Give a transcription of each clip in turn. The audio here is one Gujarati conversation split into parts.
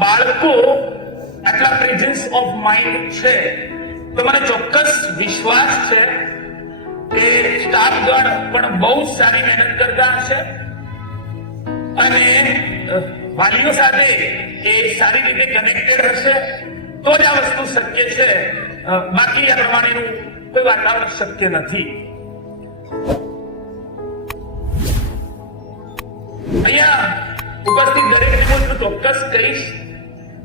બાળકો આટલા પ્રેઝન્સ ઓફ માઇન્ડ છે તો મને ચોક્કસ વિશ્વાસ છે કે સ્ટાફગણ પણ બહુ સારી મહેનત કરતા હશે અને વાલીઓ સાથે એ સારી રીતે કનેક્ટેડ હશે તો જ આ વસ્તુ શક્ય છે. બાકી આ પ્રમાણેનું કોઈ વાતાવરણ શક્ય નથી. અહીંયા ઉપસ્થિત દરેકને હું ચોક્કસ કહીશ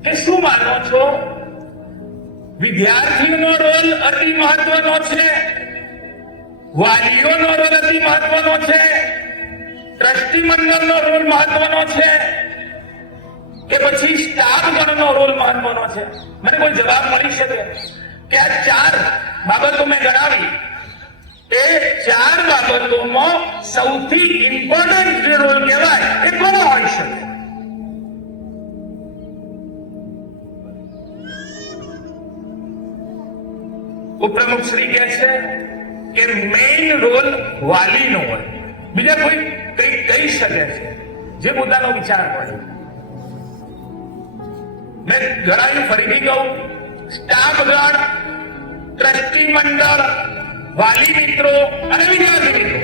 કે શું માનો છો, વિદ્યાર્થીઓનો રોલ અતિ મહત્વનો છે, વાલીઓનો રોલ અતિ મહત્વનો છે, ટ્રસ્ટી મંડળનો રોલ મહત્વનો છે કે પછી સ્ટાફગણનો રોલ મહત્વનો છે? મને કોઈ જવાબ મળી શકે કે આ ચાર બાબતો મેં ગણાવી એ ચાર બાબતોમાં સૌથી ઇમ્પોર્ટન્ટ જે રોલ કહેવાય એ કોનો હોઈ શકે? ઉપપ્રમુખ શ્રી કહે છે કે મેઇન રોલ વાલીનો હોય. બીજા કોઈ કઈ કહી શકે છે જે પોતાનો વિચાર હોય? મેં ગણાવ્યું, ફરીથી કહું, સ્ટાફગણ, ટ્રસ્ટી મંડળ, વાલી મિત્રો અને વિદ્યાર્થી મિત્રો,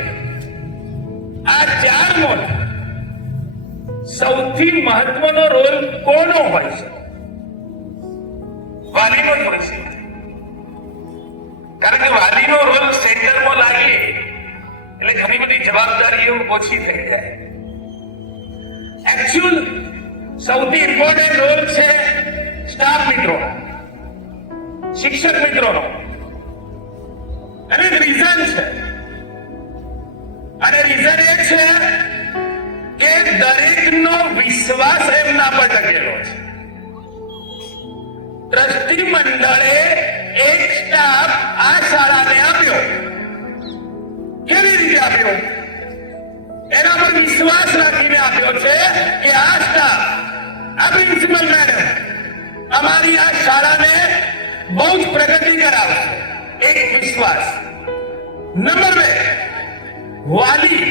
આ ચારનો સૌથી મહત્વનો રોલ કોનો હોય છે? વાલીનો જ હોય છે. કારણ કે વાલીનો રોલ સેન્ટરમાં લાગે એટલે ઘણી બધી જવાબદારીઓ ઓછી થઈ જાય. એકચ્યુઅલ સૌથી ઇમ્પોર્ટન્ટ રોલ છે સ્ટાફ મિત્રોનો, શિક્ષક મિત્રોનો. અને રીઝન છે, અને રીઝન એ છે કે દરેકનો વિશ્વાસ એમના પર ટકેલો છે. ટ્રસ્ટી મંડળે એક સ્ટાફ આ શાળાને આપ્યો. કેવી રીતે આપ્યો? એના પર વિશ્વાસ રાખીને આપ્યો છે કે આ સ્ટાફ, આ પ્રિન્સિપલ મેડમ અમારી આ શાળાને બહુ જ પ્રગતિ કરાવશે. એક વિશ્વાસ. નંબર 2, વાલી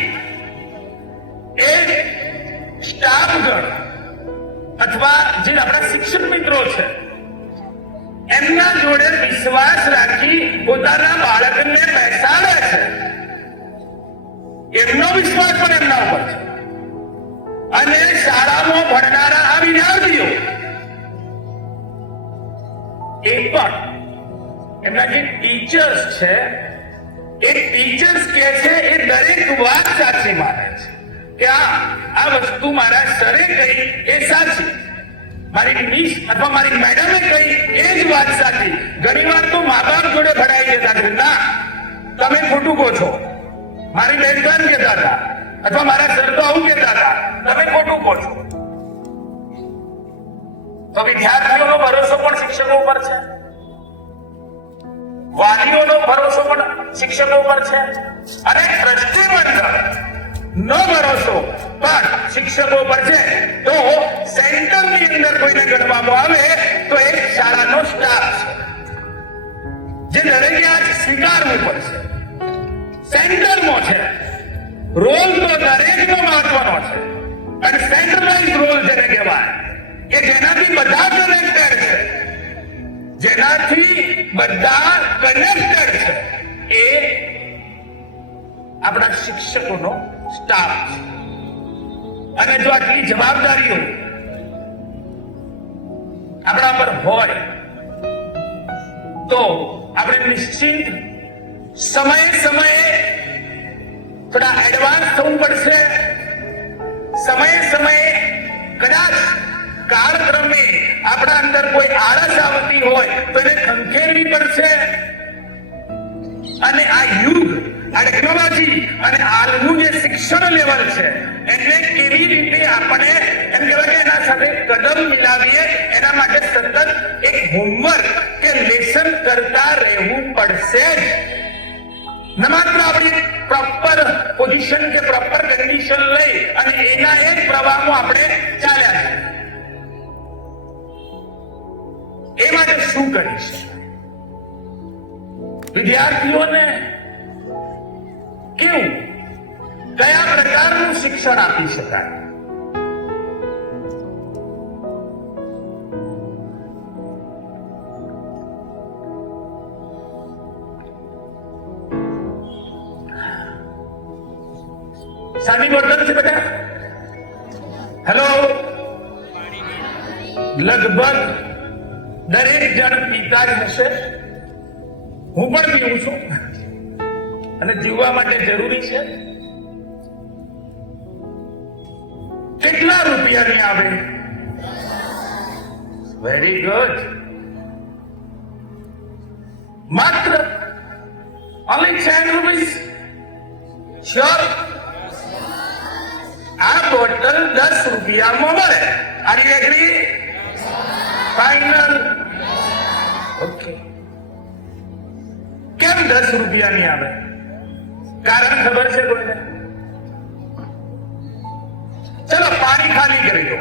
એ સ્ટાફગણ અથવા જે આપણા શિક્ષક મિત્રો છે એમના જોડે વિશ્વાસ રાખી પોતાના બાળકને બેસાડે છે. એમનો વિશ્વાસ પણ એમના ઉપર છે. અને શાળામાં ભણનારા આ વિદ્યાર્થીઓ એ પણ એમના જે ટીચર્સ છે એ ટીચર્સ કે છે એ દરેક વાત સાચી માને છે કે આ વસ્તુ મારા સરે કહી એ સાચી, મારી મિસ અથવા મારી મેડમે કહી એ જ વાત સાચી. ઘણી વાર તો મા બાપ જોડે ભરાઈ જતા કે ના તમે ખોટું કહો છો, મારી બહેનબહેન કહેતા હતા અથવા મારા સર તો આવું કહેતા હતા, તમે ખોટું કહો છો. તો વિદ્યાર્થીઓનો ભરોસો પણ શિક્ષકો ઉપર છે, વાલીઓનો ભરોસો પણ શિક્ષકો પર છે, અને ટ્રસ્ટી મંડળ નો ભરોસો પણ શિક્ષકો પર છે. તો સેન્ટરની અંદર કોઈને ગણવામાં આવે તો એક શાળાનો સ્ટાફ છે જે દરેકે આ સ્વીકારવું પડશે. સેન્ટરમાં છે, રોલ તો દરેકનો મહત્વનો છે, અને સેન્ટ્રલાઇઝ રોલ જેને કહેવાય કે જેનાથી બધા કનેક્ટેડ છે, જેનાથી બધા કનેક્ટેડ છે, એ આપણા શિક્ષકોનો સ્ટાફ છે. અને જો આટલી જવાબદારીઓ આપણા પર હોય તો આપણે નિશ્ચિત સમયે થોડા એડવાન્સ થવું પડશે. સમયે કદાચ કાળક્રમે આપણા અંદર કોઈ આળસ આવતી હોય તો એને ખંખેરવી પડશે. અને આ યુગ, આ ટેકનોલોજી અને હાલનું જે શિક્ષણ લેવલ છે એને કેવી રીતે આપણે એમ કહેવાય કે એના સાથે કદમ મિલાવીએ એના માટે સતત એક હોમવર્ક કે લેસન કરતા રહેવું પડશે જ. ન માત્ર આપણી પ્રોપર પોઝિશન કે પ્રોપર કન્ડિશન લઈ અને એના એક પ્રવાહમાં આપણે ચાલ્યા છે. એ માટે શું કરીશ? વિદ્યાર્થીઓને કેવું, કયા પ્રકારનું શિક્ષણ આપી શકાય? શાની બોટલ છે બેટા? હેલો, લગભગ દરેક જણ પીતા જ હશે. હું પણ પીવું છું અને જીવવા માટે જરૂરી છે. કેટલા રૂપિયાની આવે? Very good. માત્ર only 10 rupees. Sure. આ બોટલ 10 રૂપિયામાં મળે. Are you agree? Final. Okay. કેમ 10 રૂપિયાની આવે? કારણ ખબર છે કોઈને? ચલો પાણી ખાલી કરી દો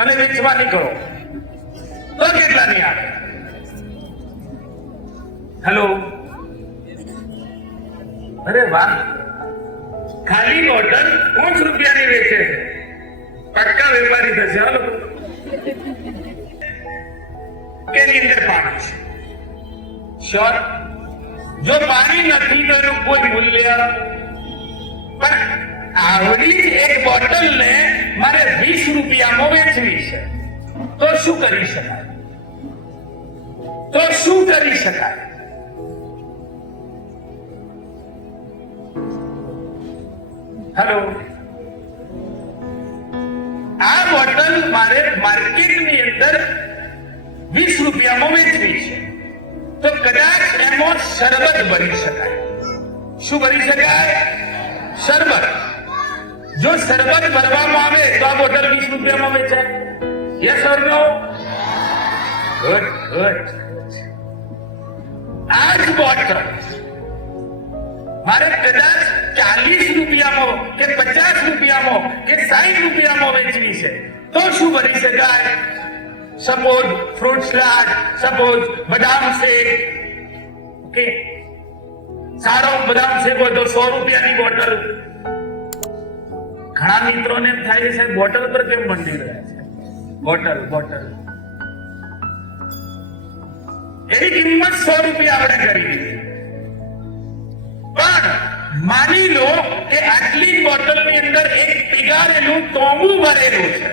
અને વેચવા નીકળો તો કેટલાની આવે? હેલો, અરે વાહ, ખાલી બોટલ 5 રૂપિયાની વેચે છે. પક્કા વેપારી થશે. હાલો, કેની અંદર પાણી છે? શ્યોર. જો પાણી નથી તો એનું કોઈ મૂલ્ય પણ આવડી જ એક બોટલ ને મારે 20 રૂપિયામાં વેચવી છે તો શું કરી શકાય? હેલો, આ બોટલ મારે માર્કેટની અંદર 20 રૂપિયામાં વેચવી છે તો કદાચ એમાં શરબત ભરી શકાય. શું ભરી શકાય? શરબત. જો શરબત ભરવામાં આવે તો આ બોટલ 20 રૂપિયામાં વેચાય. Yes or no? Good good. આ જ બોટલ મારે કદાચ 40 રૂપિયામાં કે 50 રૂપિયામાં કે 60 રૂપિયામાં વેચવી છે તો શું ભરી શકાય? સપોઝ ફ્રૂટ સલાડ, સપોઝ બદામ શેક. ઓકે, સારો બદામ શેક હોય તો 100 રૂપિયાની બોટલ. ઘણા મિત્રોને એમ થાય છે બોટલ પર કેમ મંડી રહ્યા છે? બોટલ બોટલ એની કિંમત 100 રૂપિયા આપણે કરી દીધી. પણ માની લો કે આટલી બોટલની અંદર એક પીગારેલું તોમું ભરેલું છે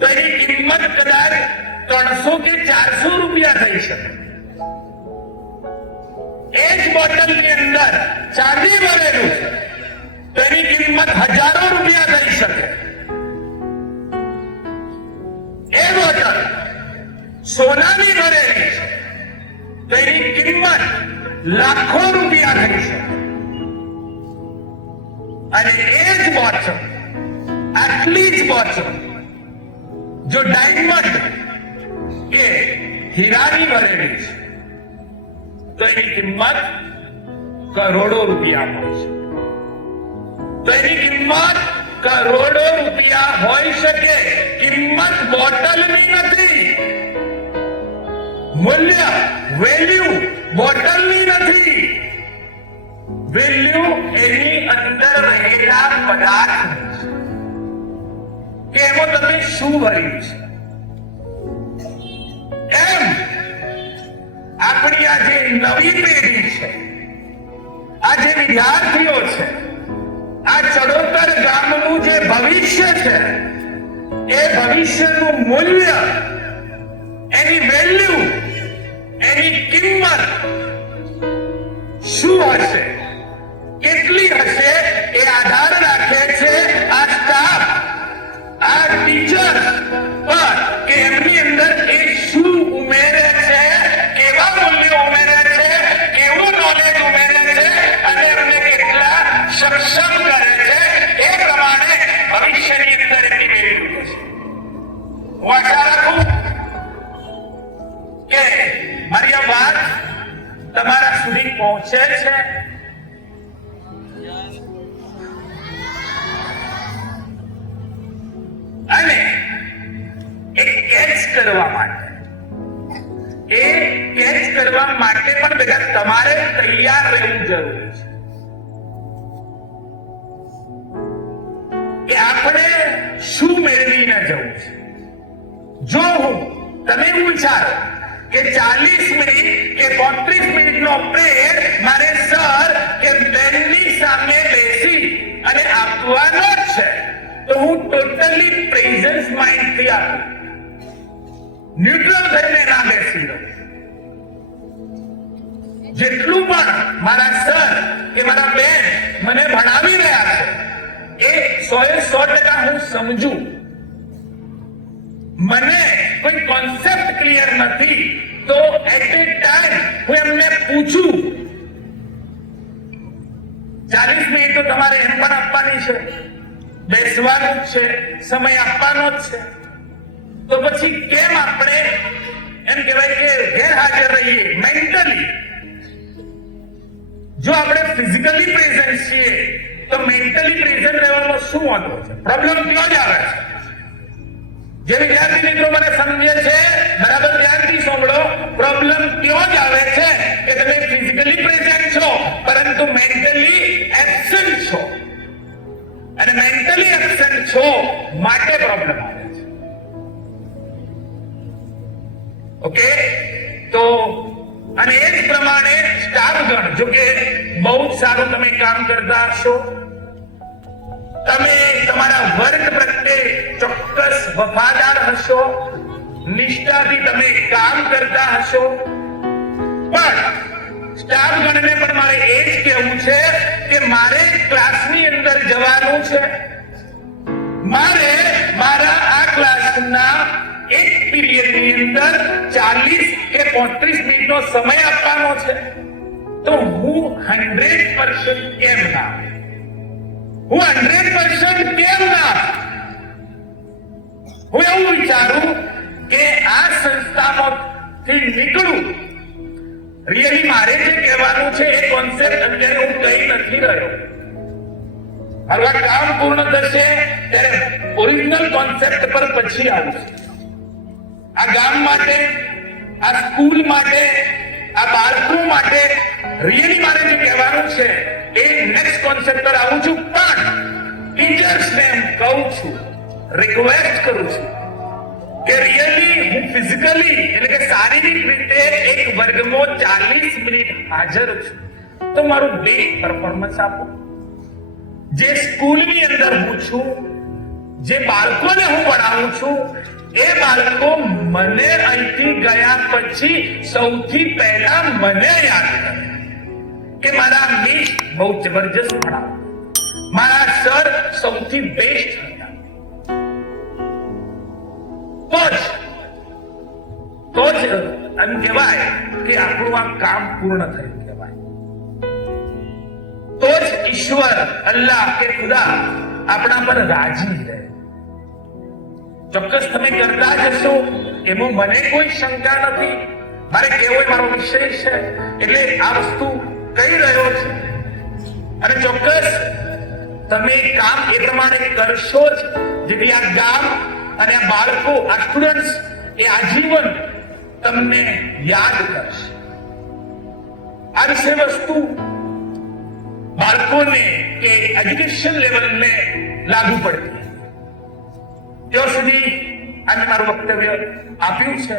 તો એની કિંમત કદાચ 300 કે 400 રૂપિયા થઈ શકે. એ જ બોટલની અંદર ચાંદી ભરેલું છે તો એની કિંમત હજારો રૂપિયા થઈ શકે. એ બોટલ સોનાની ભરેલી છે તો એની કિંમત લાખો રૂપિયા થઈ શકે. અને એ જ બોટલ, આટલી જ બોટલ જો ડાયમંડ કે હીરાની ભરેલી છે તો એની કિંમત કરોડો રૂપિયા હોય છે. તો એની કિંમત કરોડો રૂપિયા હોઈ શકે. કિંમત બોટલની નથી, મૂલ્ય વેલ્યુ બોટલની નથી. વેલ્યુ એની અંદર રહેલા પદાર્થ કે એમાં તમે શું ભર્યું છે. એમ આપણી આ જે નવી પેઢી છે, આ જે વિદ્યાર્થીઓ છે, આ ચડોતર ગામનું જે ભવિષ્ય છે એ ભવિષ્યનું મૂલ્ય, એની વેલ્યુ, એની કિંમત શું હશે, કેટલી હશે એ આધાર રાખે છે આ સ્ટાફ, આ ટીચર પર કે એમની અંદર એ શું ઉમેરે છે, કેવા મૂલ્યો ઉમેરે છે, કેવું નોલેજ ઉમેરે છે અને એમને કેટલા સક્ષમ કરે છે એ પ્રમાણે ભવિષ્યની અંદર એમની વેલ્યુ થશે. હું આશા રાખું કે મારી આ વાત તમારા સુધી પહોંચે છે. અને એ કેચ કરવા માટે પણ બેટા તમારે તૈયાર રહેવું જરૂરી છે કે આપણે શું મેળવીને જવું છે. જો તમે એવું વિચારો કે 40 મિનિટ કે 32 મિનિટનો બ્રેક મારે સર કે બેનની સામે બેસી અને આપવાનો જ છે તો હું ટોટલી પ્રેઝન્સ માઇન્ડ થી આપું, ન્યુટ્રલ થઈને ના બેસી રહું. જેટલું પણ મારા સર કે મારા બેન મને ભણાવી રહ્યા છે એ 100% હું સમજું. મને કોઈ કોન્સેપ્ટ ક્લિયર નથી તો એટ એ ટાઈમ હું એમને પૂછું. 40 મિનિટ તો તમારે એમ પણ આપવાની છે, બેસવાનું જ છે, સમય આપવાનો જ છે. તો પછી કેમ આપણે એમ કહેવાય કે ગેરહાજર રહીએ મેન્ટલી? જો આપણે ફિઝિકલી પ્રેઝન્ટ છીએ તો મેન્ટલી પ્રેઝન્ટ રહેવામાં શું વાંધો છે? પ્રોબ્લેમ ક્યાં જ આવે છે? જે વિદ્યાર્થી મિત્રો મને સમજે છે બરાબર ધ્યાનથી સાંભળો. પ્રોબ્લેમ ક્યાં જ આવે છે કે તમે ફિઝિકલી પ્રેઝન્ટ છો પરંતુ મેન્ટલી એબ્સન્ટ છો, અને મેન્ટલી એબ્સન્ટ છો માટે પ્રોબ્લેમ આવે છે. ઓકે, તો અને એ જ પ્રમાણે સ્ટાફગણ, જો કે બહુ જ સારું તમે કામ કરતા હશો, તમે તમારા વર્ગ પ્રત્યે ચોક્કસ વફાદાર હશો, નિષ્ઠાથી તમે કામ કરતા હશો, પણ સ્ટાફગણને પણ મારે એ જ કહેવું છે કે મારે ક્લાસની અંદર જવાનું છે, મારે મારા આ ક્લાસના એક પીરિયડની અંદર 40 કે 35 મિનિટનો સમય આપવાનો છે. તો હું 100% કેમ ના? હું 100% કેમ ના? હું એવું વિચારું કે આ સંસ્થામાંથી નીકળું. રિયલી મારે જે કહેવાનું છે એ કોન્સેપ્ટ અત્યારે હું કહી નથી રહ્યો. મારું આ કામ પૂર્ણ થશે ત્યારે ઓરિજિનલ કોન્સેપ્ટ પર પછી આવશે. આ ગામ માટે, આ સ્કૂલ માટે, આ બાળકો માટે રિયલી મારે જે કહેવાનું છે એ નેક્સ્ટ કોન્સેપ્ટ પર આવું છું. પણ ટીચર્સને એમ કહું છું, રિક્વેસ્ટ કરું છું કે રિયલી હું ફિઝિકલી એટલે કે શારીરિક રીતે એક વર્ગમાં 40 મિનિટ હાજર છું તો મારું બેસ્ટ પરફોર્મન્સ આપો. જે સ્કૂલની અંદર હું છું, જે બાળકોને હું ભણાવું છું, એ બાળકો મને અહીંથી ગયા પછી સૌથી પહેલા મને યાદ કરે કે મારા મિસ બહુ જબરજસ્ત ભણાવ, મારા સર સૌથી બેસ્ટ હતા. તો જ એમ કહેવાય કે આપણું આ કામ પૂર્ણ થયું કહેવાય. તો જ ઈશ્વર, અલ્લાહ કે ખુદા આપણા પર રાજી રહે. ચોક્કસ તમે કરતા જશો એમાં મને કોઈ શંકા નથી. મારે કહેવો એ મારો વિષય છે એટલે આ વસ્તુ કહી રહ્યો છું. અને ચોક્કસ તમે કામ એ પ્રમાણે કરશો જ જેથી આ ગામ અને આ બાળકો, આ સ્ટુડન્ટ્સ એ આજીવન તમને યાદ કરશે. આ વિશે વસ્તુ બાળકોને કે એજ્યુકેશન લેવલને લાગુ પડતી ત્યાં સુધી આજે મારું વક્તવ્ય આપ્યું છે.